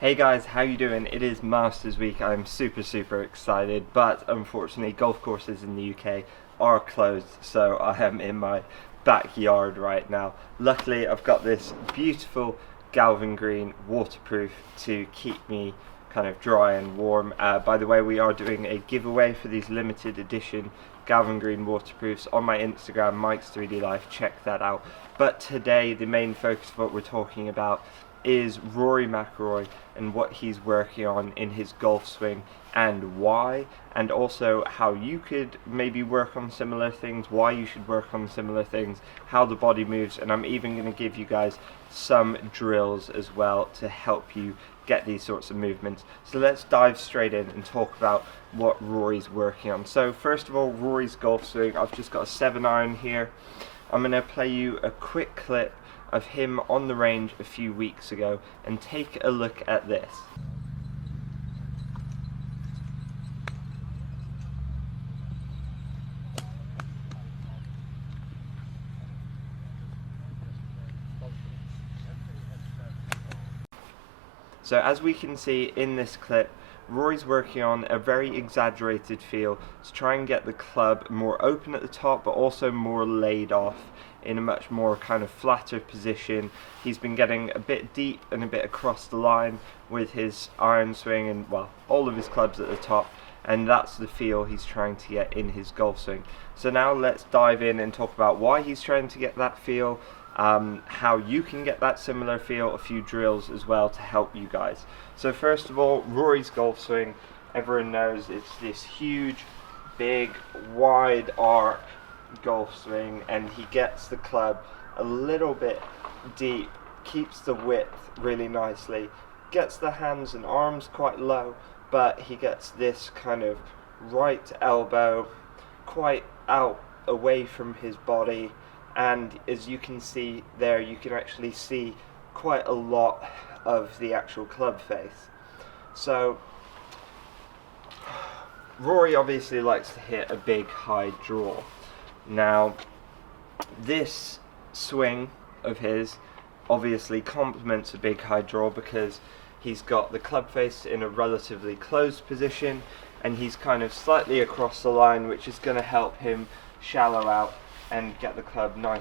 Hey guys, how you doing? It is Masters Week. I'm super excited, but unfortunately golf courses in the UK are closed, so I am in my backyard right now. Luckily I've got this beautiful Galvin Green waterproof to keep me kind of dry and warm. By the way, we are doing a giveaway for these limited edition Galvin Green waterproofs on my Instagram, Mike's 3D Life. Check that out. But today the main focus of what we're talking about is Rory Mcilroy and what he's working on in his golf swing and why, and also how you could maybe work on similar things, why you should work on similar things, how the body moves, and I'm even going to give you guys some drills as well to help you get these sorts of movements. So let's dive straight in and talk about what Rory's working on. So first of all, Rory's golf swing. I've just got a 7-iron here. I'm going to play you a quick clip of him on the range a few weeks ago and take a look at this. So as we can see in this clip, Rory's working on a very exaggerated feel to try and get the club more open at the top but also more laid off in a much more kind of flatter position. He's been getting a bit deep and a bit across the line with his iron swing and, well, all of his clubs at the top, and that's the feel he's trying to get in his golf swing. So now let's dive in and talk about why he's trying to get that feel, how you can get that similar feel, a few drills as well to help you guys. So first of all, Rory's golf swing, everyone knows it's this huge, big, wide arc golf swing, and he gets the club a little bit deep, keeps the width really nicely, gets the hands and arms quite low, but he gets this kind of right elbow quite out away from his body, and as you can see there, you can actually see quite a lot of the actual club face. So Rory obviously likes to hit a big high draw. Now this swing of his obviously complements a big high draw because he's got the club face in a relatively closed position and he's kind of slightly across the line, which is going to help him shallow out and get the club nice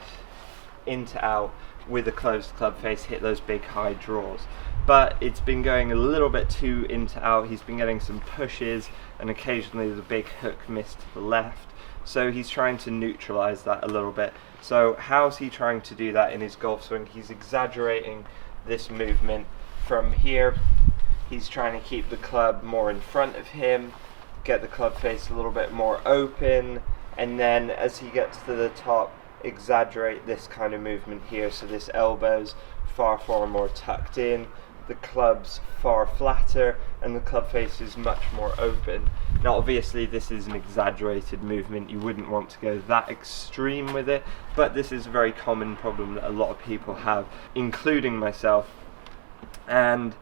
into out with a closed club face, hit those big high draws. But it's been going a little bit too into out. He's been getting some pushes and occasionally the big hook miss to the left. So he's trying to neutralize that a little bit. So how's he trying to do that in his golf swing? He's exaggerating this movement from here. He's trying to keep the club more in front of him, get the club face a little bit more open, and then as he gets to the top, exaggerate this kind of movement here. So this elbow's far more tucked in, the club's far flatter, and the club face is much more open. Now obviously this is an exaggerated movement, you wouldn't want to go that extreme with it, but this is a very common problem that a lot of people have, including myself, and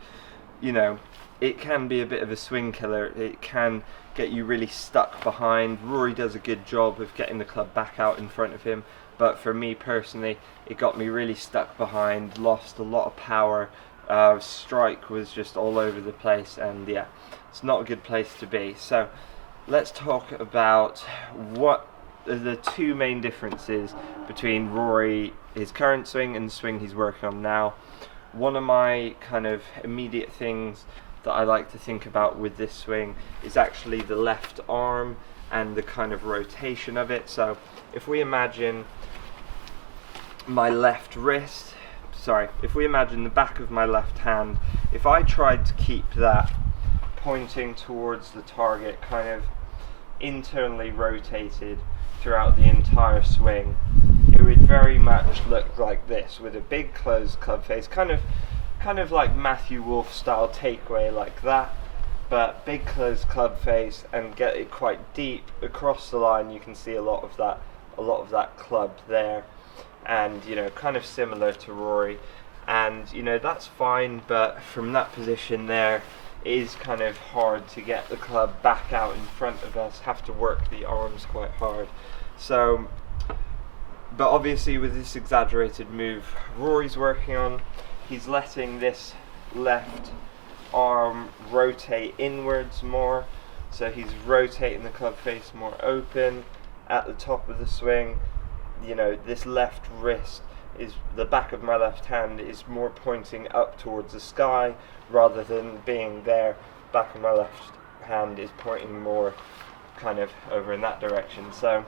you know, it can be a bit of a swing killer. It can get you really stuck behind. Rory does a good job of getting the club back out in front of him, but for me personally, it got me really stuck behind, lost a lot of power, strike was just all over the place, and yeah, it's not a good place to be. So let's talk about what are the two main differences between Rory, his current swing, and the swing he's working on now. One of my kind of immediate things that I like to think about with this swing is actually the left arm and the kind of rotation of it. So if we imagine my left wrist, if we imagine the back of my left hand, if I tried to keep that pointing towards the target, kind of internally rotated throughout the entire swing, it would very much look like this, with a big closed club face, kind of like Matthew Wolf style takeaway like that, but big closed club face, and get it quite deep across the line. You can see a lot of that club there, and you know, kind of similar to Rory, and you know, that's fine, but from that position there, it is kind of hard to get the club back out in front of us, have to work the arms quite hard. So, but obviously with this exaggerated move Rory's working on, he's letting this left arm rotate inwards more, so he's rotating the club face more open at the top of the swing. You know, this left wrist is, the back of my left hand is more pointing up towards the sky rather than being there. Back of my left hand is pointing more kind of over in that direction. So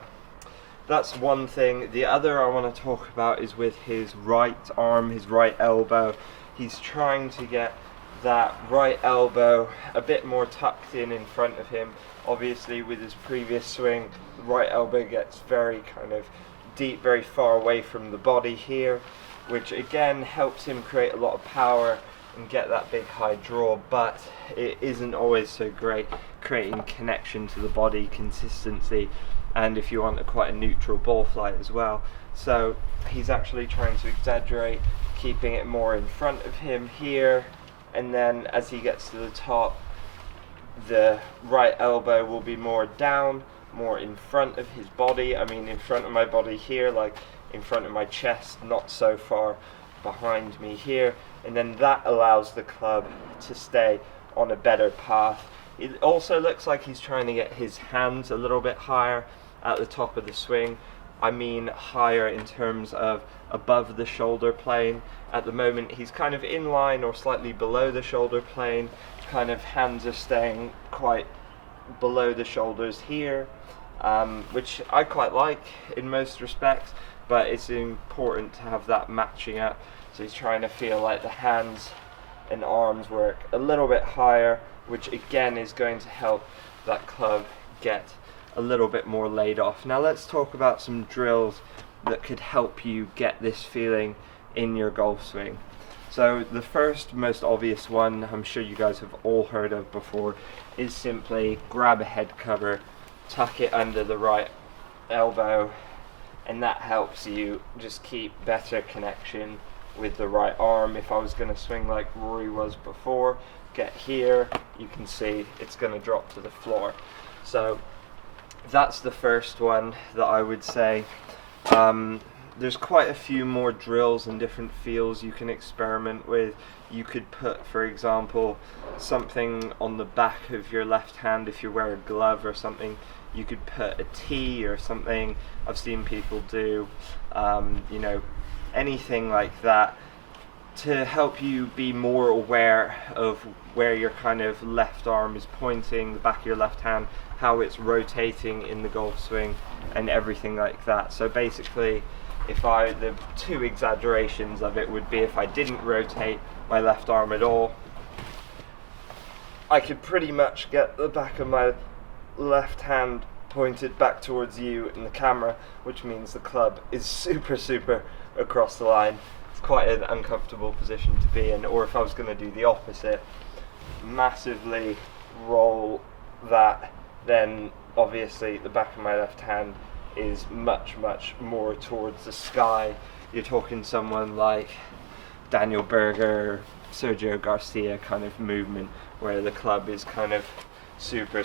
that's one thing. The other I want to talk about is with his right arm, his right elbow. He's trying to get that right elbow a bit more tucked in front of him. Obviously with his previous swing, the right elbow gets very kind of deep, very far away from the body here, which again helps him create a lot of power and get that big high draw, but it isn't always so great creating connection to the body, consistency, and if you want quite a neutral ball flight as well. So he's actually trying to exaggerate, keeping it more in front of him here, and then as he gets to the top, the right elbow will be more down, more in front of his body. I mean in front of my body here, like in front of my chest, not so far behind me here, and then that allows the club to stay on a better path. It also looks like he's trying to get his hands a little bit higher at the top of the swing. I mean higher in terms of above the shoulder plane. At the moment he's kind of in line or slightly below the shoulder plane, kind of hands are staying quite below the shoulders here, which I quite like in most respects, but it's important to have that matching up. So he's trying to feel like the hands and arms work a little bit higher, which again is going to help that club get a little bit more laid off. Now let's talk about some drills that could help you get this feeling in your golf swing. So the first, most obvious one, I'm sure you guys have all heard of before, is simply grab a head cover, tuck it under the right elbow, and that helps you just keep better connection with the right arm. If I was going to swing like Rory was before, get here, you can see it's going to drop to the floor. So that's the first one that I would say. There's quite a few more drills and different feels you can experiment with. You could put, for example, something on the back of your left hand. If you wear a glove or something, you could put a T or something. I've seen people do, you know, anything like that to help you be more aware of where your kind of left arm is pointing, the back of your left hand, how it's rotating in the golf swing, and everything like that. So basically, the two exaggerations of it would be if I didn't rotate my left arm at all, I could pretty much get the back of my left hand pointed back towards you in the camera, which means the club is super across the line. It's quite an uncomfortable position to be in. Or if I was going to do the opposite, massively roll that, then obviously the back of my left hand is much more towards the sky. You're talking someone like Daniel Berger, Sergio Garcia kind of movement, where the club is kind of super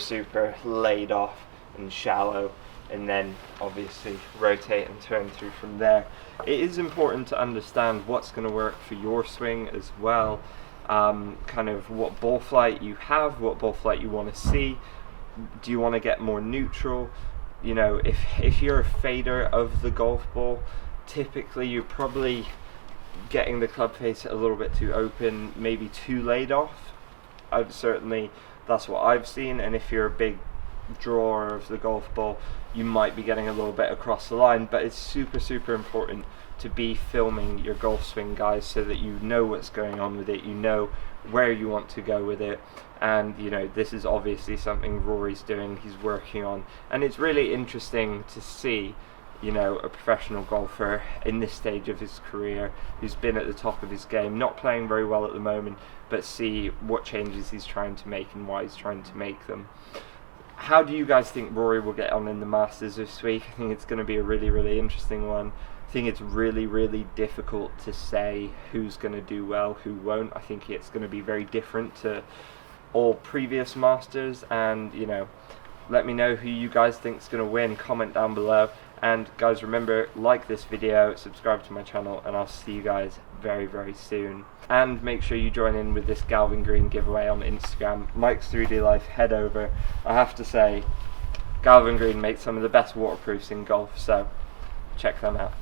laid off and shallow, and then obviously rotate and turn through from there. It is important to understand what's going to work for your swing as well, kind of what ball flight you have, what ball flight you want to see. Do you want to get more neutral? You know, if you're a fader of the golf ball, typically you're probably getting the club face a little bit too open, maybe too laid off. That's what I've seen. And if you're a big drawer of the golf ball, you might be getting a little bit across the line. But it's super important to be filming your golf swing, guys, so that you know what's going on with it, you know where you want to go with it. And you know, this is obviously something Rory's doing, he's working on, and it's really interesting to see, you know, a professional golfer in this stage of his career who's been at the top of his game, not playing very well at the moment, but see what changes he's trying to make and why he's trying to make them. How do you guys think Rory will get on in the Masters this week? I think it's going to be a really interesting one. I think it's really difficult to say who's going to do well, who won't. I think it's going to be very different to all previous Masters, and you know, let me know who you guys think is going to win. Comment down below, and guys, remember, like this video, subscribe to my channel, and I'll see you guys very, very soon. And make sure you join in with this Galvin Green giveaway on Instagram, Mike's 3D Life. Head over. I have to say, Galvin Green makes some of the best waterproofs in golf, so check them out.